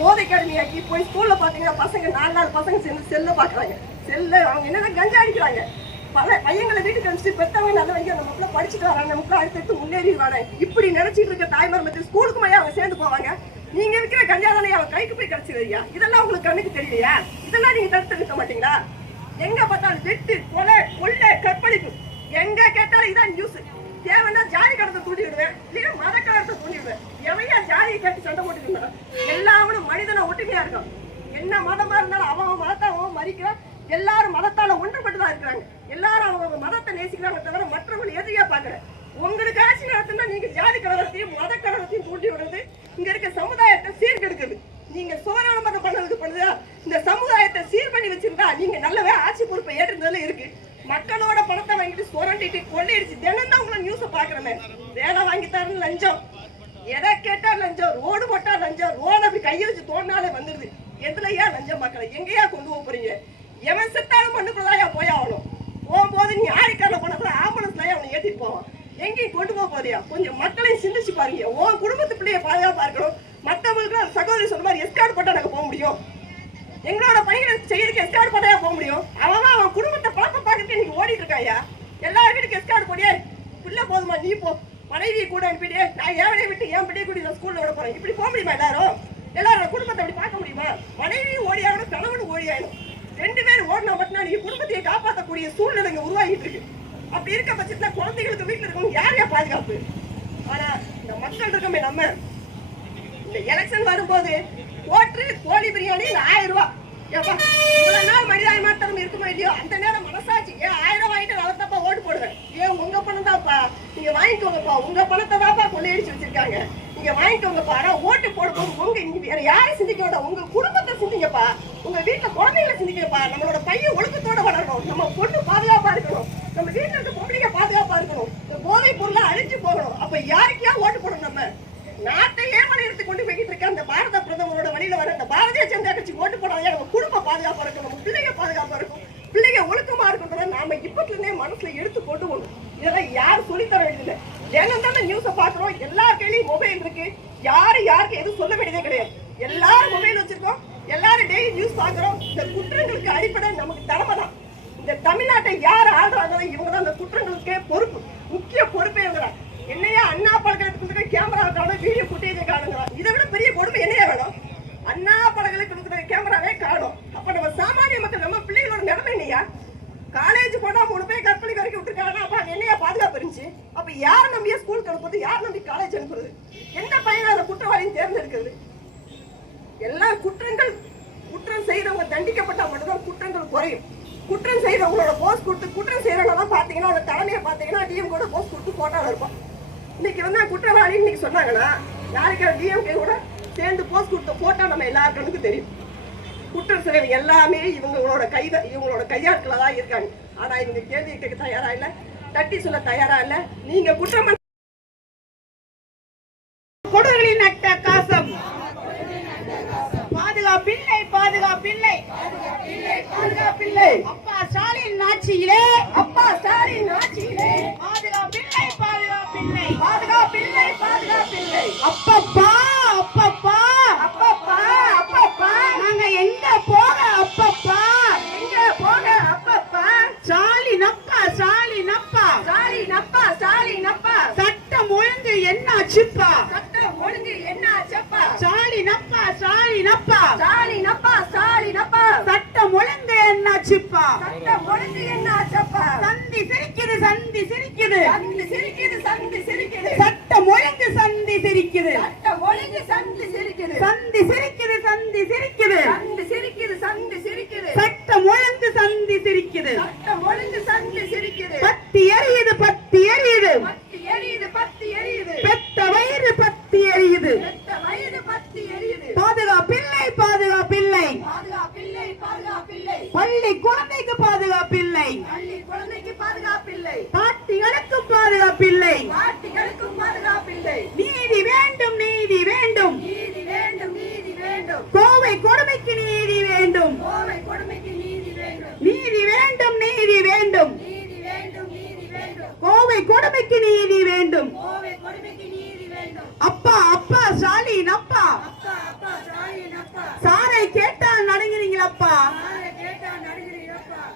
போதைக்கு அடிமையாக்கி போய் ஸ்கூல்ல பாத்தீங்கன்னா பசங்க 4 பசங்க சேர்ந்து செல்ல பாக்குறாங்க. செல்ல அவங்க என்னன்னா கஞ்சா அடிக்கிறாங்க. பையங்களை வீட்டுக்கு அனுப்பிச்சு பெத்தவங்க நல்ல வைக்க அந்த மக்கள் படிச்சுட்டு வராங்க, நமக்கு அடுத்தடுத்து முன்னேறிடுவாங்க. இப்படி நினைச்சிட்டு இருக்க தாய்மார் மத்திய ஸ்கூலுக்கு மேலே அவங்க சேர்ந்து போவாங்க. நீங்க விற்கிற கஞ்சா தானே அவன் கைக்கு போய் கிடைச்சிருவியா? இதெல்லாம் உங்களுக்கு கண்ணுக்கு தெரியலையா? இதெல்லாம் நீங்க தடுத்து நிற்க மாட்டீங்களா? எங்க பார்த்தாலும் வெட்டு, கொலை, கொள்ளை, கற்பழிப்பு, எங்க கேட்டாலும் இதான் நியூஸ். தேவைன்னா ஜாதி கடத்தை தூண்டி விடுவேன், இல்லையா மத கடத்தை தூண்டி விடுவேன். எவையா ஜாதியை கேட்டு சண்டை போட்டுருந்தா? எல்லாரும் மனிதனை ஒற்றுமையா இருக்கும். என்ன மதமா இருந்தாலும் அவன் மதத்தை அவன் மறிக்கிறான். எல்லாரும் மதத்தால ஒன்றுபட்டுதான் இருக்கிறாங்க. எல்லாரும் அவங்க மதத்தை நேசிக்கிறாங்க தவிர மற்றவங்களை எதிரியா பாக்குற. உங்களுக்கு ஆட்சி நடத்தினா நீங்க ஜாதி கலவரத்தையும் மத கலவரத்தையும் தூண்டி விடுறது, இங்க இருக்க சமுதாயத்தை சீர்கெடுக்குது. நீங்க சோழனமரம் பண்ணதுக்கு பண்ணுதா? இந்த சமுதாயத்தை சீர் பண்ணி வச்சிருந்தா நீங்க நல்லவே ஆட்சி பொறுப்பை ஏற்றுறதுல இருக்கு. மக்களோட பணத்தை வாங்கிட்டு சுரண்டிட்டு கொள்ளையடிச்சு தினம் தான் உங்களை நியூஸை பாக்குறமே. வேலை வாங்கி தரணும் லஞ்சம், எதை கேட்டா லஞ்சம், ரோடு போட்டா லஞ்சம், ரோடு அப்படி கையை வச்சு தோணாலே வந்துருது. எதுலையா லஞ்சம் மக்களை எங்கேயா கொண்டு போக போறீங்க? எவன் செத்தாலும் மண்ணுக்குள்ளதாயா போய் ஆகணும். போகும்போது நீ ஆடிக்கார போனா ஆம்புலன்ஸ்லயே அவனை ஏற்றிட்டு போவான். எங்கேயும் கொண்டு போக போறியா? கொஞ்சம் மக்களையும் சிந்திச்சு பாருங்க. உன் குடும்பத்து பிள்ளைய பாதுகாப்பா இருக்கணும். மற்றவங்களுக்கு சகோதரி சொல்ற மாதிரி எஸ்கார்ட் போட்டா நாங்க போக முடியும். எங்களோட பணிகளை செய்யறதுக்கு எஸ்கார்ட் போட்டா போக முடியும். அவன் குடும்பத்தை பழப்ப பார்க்கறதுக்கு இன்னைக்கு ஓடிட்டு இருக்காயா? எல்லா வீட்டுக்கு எஸ்கார்ட் போடியே, பிள்ளை போதுமா நீ போ, மனைவியை கூட அனுப்பிட்டே நான் ஏழையை விட்டு என் பிள்ளைய கூட்டி நான் ஸ்கூல்ல விட போறேன். இப்படி போக முடியுமா? எல்லாரும் குடும்பத்தை அப்படி பார்க்க முடியுமா? மனைவியும் ஓடியாகணும், கணவனும் ஓடியாகணும். 2 பேர் ஓடினா மட்டும் நீங்க குடும்பத்தையே காப்பாற்றக்கூடிய சூழ்நிலை உருவாகிட்டு இருக்கு. அப்படி இருக்க பட்சத்துல குழந்தைகளுக்கு வீட்டுல இருக்கவங்க யாரையா பாதுகாப்பு? ஆனா இந்த மக்கள் இருக்கமே, நம்ம இந்த எலெக்ஷன் வரும்போது ஓட்டு கோழி பிரியாணி 1000 ரூபாய். ஏப்பா இவ்வளவு நாள் மனிதாபிமானம் இருக்குமோ இல்லையோ, அந்த நேரம் மனசாச்சு ஏன் 1000 வாங்கிட்டு நான் தப்பா ஓட்டு போடுவேன். ஏன் உங்க பணம் தான்ப்பா, நீங்க வாங்கிக்கோங்கப்பா, உங்க பணத்தை தான்ப்பா கொள்ளையடிச்சு வச்சிருக்காங்க, நீங்க வாங்கிக்கோங்கப்பா. ஆனா ஓட்டு போடும்போது உங்க இங்க வேற யாரும் சிந்திக்க வேண்டாம், உங்க குடும்பத்தை சிந்திங்கப்பா, உங்க வீட்டுல குழந்தைகளை சிந்திக்கப்பா. நம்மளோட பையன் ஒழுக்கத்தோட வளரணும், நம்ம பொண்ணு பாதுகாப்பா இருக்கணும், நம்ம வீட்டுல இருக்க பொம்பளைங்க பாதுகாப்பா இருக்கணும், போதை பொருளை அழிஞ்சு போகணும். அப்ப யாருக்கையா ஓட்டு போடணும்? நம்ம நாட்டை ஏமாநிலத்தை கொண்டு போய்கிட்டு இருக்க அந்த பாரத பிரதமரோட வழியில வர அந்த பாரதிய ஜனதா கட்சி ஓட்டு போடாதே. நம்ம குடும்ப பாதுகாப்பா இருக்கும், நம்ம பிள்ளைங்க பாதுகாப்பா இருக்கும், பிள்ளைங்க ஒழுக்கமா இருக்குன்றத நாம இப்பத்துல இருந்தே மனசுல எடுத்து கொண்டு போகணும். இதெல்லாம் யாரும் சொல்லித்தர வேண்டியதில்லை. தினம் தானே நியூஸை பாக்குறோம், எல்லார் கையிலயும் மொபைல் இருக்கு, யாருக்கு எதுவும் சொல்ல வேண்டியதே கிடையாது. எல்லாரும் மொபைல் வச்சிருக்கோம், எல்லாரும் டெய்லி நியூஸ் பாக்குறோம். இந்த குற்றங்களுக்கு அடிப்படை நமக்கு தலைமை தான். இந்த தமிழ்நாட்டை யார் ஆடுறாங்களோ இவங்க தான் இந்த குற்றங்களுக்கே பொறுப்பு, முக்கிய பொறுப்பே இவங்க. என்னையா அண்ணா பழக்கத்துக்கு கேமரா காணும், வீடியோ ஃபுட்டேஜை காணுங்கிறான். இதை விட பெரிய கொடுமை என்னையா வேணும்? அண்ணா பழக்கத்துக்கு கேமராவே காணும். அப்ப நம்ம சாமானிய மக்கள், நம்ம பிள்ளைகளோட நிலைமை என்னையா? காலேஜ் போனா 3 பேர் கற்பழிக்க வரைக்கும் விட்டுருக்காங்க. அப்ப என்னையா பாதுகாப்பு இருந்துச்சு? அப்ப யார் நம்பியா ஸ்கூலுக்கு அனுப்புறது, யார் நம்பி காலேஜ் அனுப்புறது? எந்த பையன் அந்த குற்றவாளியும் தேர்ந்தெடுக்கிறது? எல்லா குற்றம் செய்யறவங்க தண்டிக்கப்பட்டா மட்டும்தான் குற்றங்கள் குறையும். குற்றம் செய்யறவங்களோட போஸ்ட் கொடுத்து குற்றம் செய்யறவங்க பாத்தீங்கன்னா அந்த தலைமையை பாத்தீங்கன்னா டிஎம் கூட போஸ்ட் கொடுத்து போட்டோல இருப்போம். இன்னைக்கு குற்றவாளி இன்னைக்கு சொன்னாங்கன்னா நாளைக்கு டிஎம்கே கூட சேர்ந்து போஸ்ட் கொடுத்த போட்டோ நம்ம எல்லாருக்கும் தெரியும். குற்றம் செய்யறது எல்லாமே இவங்களோட கையாட்களா தான் இருக்காங்க. ஆனா இவங்க கேள்வி கேட்க தயாரா இல்ல, தட்டி சொல்ல தயாரா இல்ல. நீங்க குற்றம் கொடுகளின் நட்ட காசம் பாதுகாப்பில்லை, பாதுகாப்பில்லை, பாதுகாப்பில்லை. அப்பா ஸ்டாலின் ஆட்சியிலே, அப்பா ஸ்டாலின் ஆட்சியிலே பாதுகாப்பில்லை, பாதுகாப்பில்லை, பாதுகாப்பில்லை, பாதுகாப்பில்லை. அப்பப்பா அப்பப்பா அப்பப்பா அப்பப்பா நாங்க எங்க போக? அப்பப்பா எங்க போக? அப்பப்பா ஸ்டாலின் அப்பா, ஸ்டாலின் அப்பா, ஸ்டாலின் அப்பா, ஸ்டாலின் அப்பா. சட்டம் ஒழுங்கு என்னாச்சுப்பா? சட்டம் ஒழுங்கு என்ன ஆச்சப்பா? ஸ்டாலின் அப்பா, ஸ்டாலின் அப்பா, ஸ்டாலின் அப்பா, ஸ்டாலின் அப்பா. சட்டம் ஒழுங்கு என்னாச்சுப்பா? சட்டம் ஒழுங்கு என்ன ஆச்சப்பா? சந்தி சிரிக்குது, சந்தி சிரிக்குது, சந்தி சிரிக்குது, சந்தி சிரிக்குது. சட்டம் ஒழுங்கு சந்தி சிரிக்குது, சட்டம் ஒழுங்கு சந்தி சிரிக்குது, சந்தி சிரிக்குது, சந்தி சிரிக்குது, சந்தி சிரிக்குது, சந்தி சிரிக்குது. சட்டம் ஒழுங்கு சந்தி சிரிக்குது, சட்டம் ஒழுங்கு சந்தி சிரிக்குது. பத்தி எரியுது, பத்தி எரியுது, பத்தி எரியுது, பத்தி எரியுது. பெத்த வயிறு பத்தி எரியுது, பெத்த வயது பத்தி எரியுது. பாதுகாப்பில்லை, பாதுகாப்பில்லை, பாதுகாப்பில்லை, பாதுகாப்பில்லை. பள்ளி குழந்தைக்கு பாதுகாப்பில்லை, பள்ளி குழந்தைக்கு பாதுகாப்பில்லை. பாட்டிகளுக்கும் பாதுகாப்பில்லை, பாட்டிகளுக்கும் பாதுகாப்பில்லை. நீதி வேண்டும், நீதி வேண்டும், நீதி வேண்டும், நீதி வேண்டும். கோவை கொடுமைக்கு நீதி வேண்டும், கோவை கொடுமைக்கு நீதி வேண்டும், நீதி வேண்டும், நீதி வேண்டும், நீதி வேண்டும், நீதி வேண்டும். கோவை கொடுமைக்கு நீதி வேண்டும். கோவை கொடுமைக்கு நீதி வேண்டும். அப்பா அப்பா ஸ்டாலின் அப்பா, அப்பா அப்பா ஸ்டாலின் அப்பா. நடுங்கிறீங்களப்பா.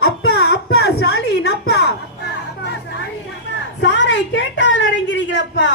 அப்பா அப்பா ஸ்டாலின் அப்பா. சாரை கேட்டால் நடுங்கிறீங்களப்பா.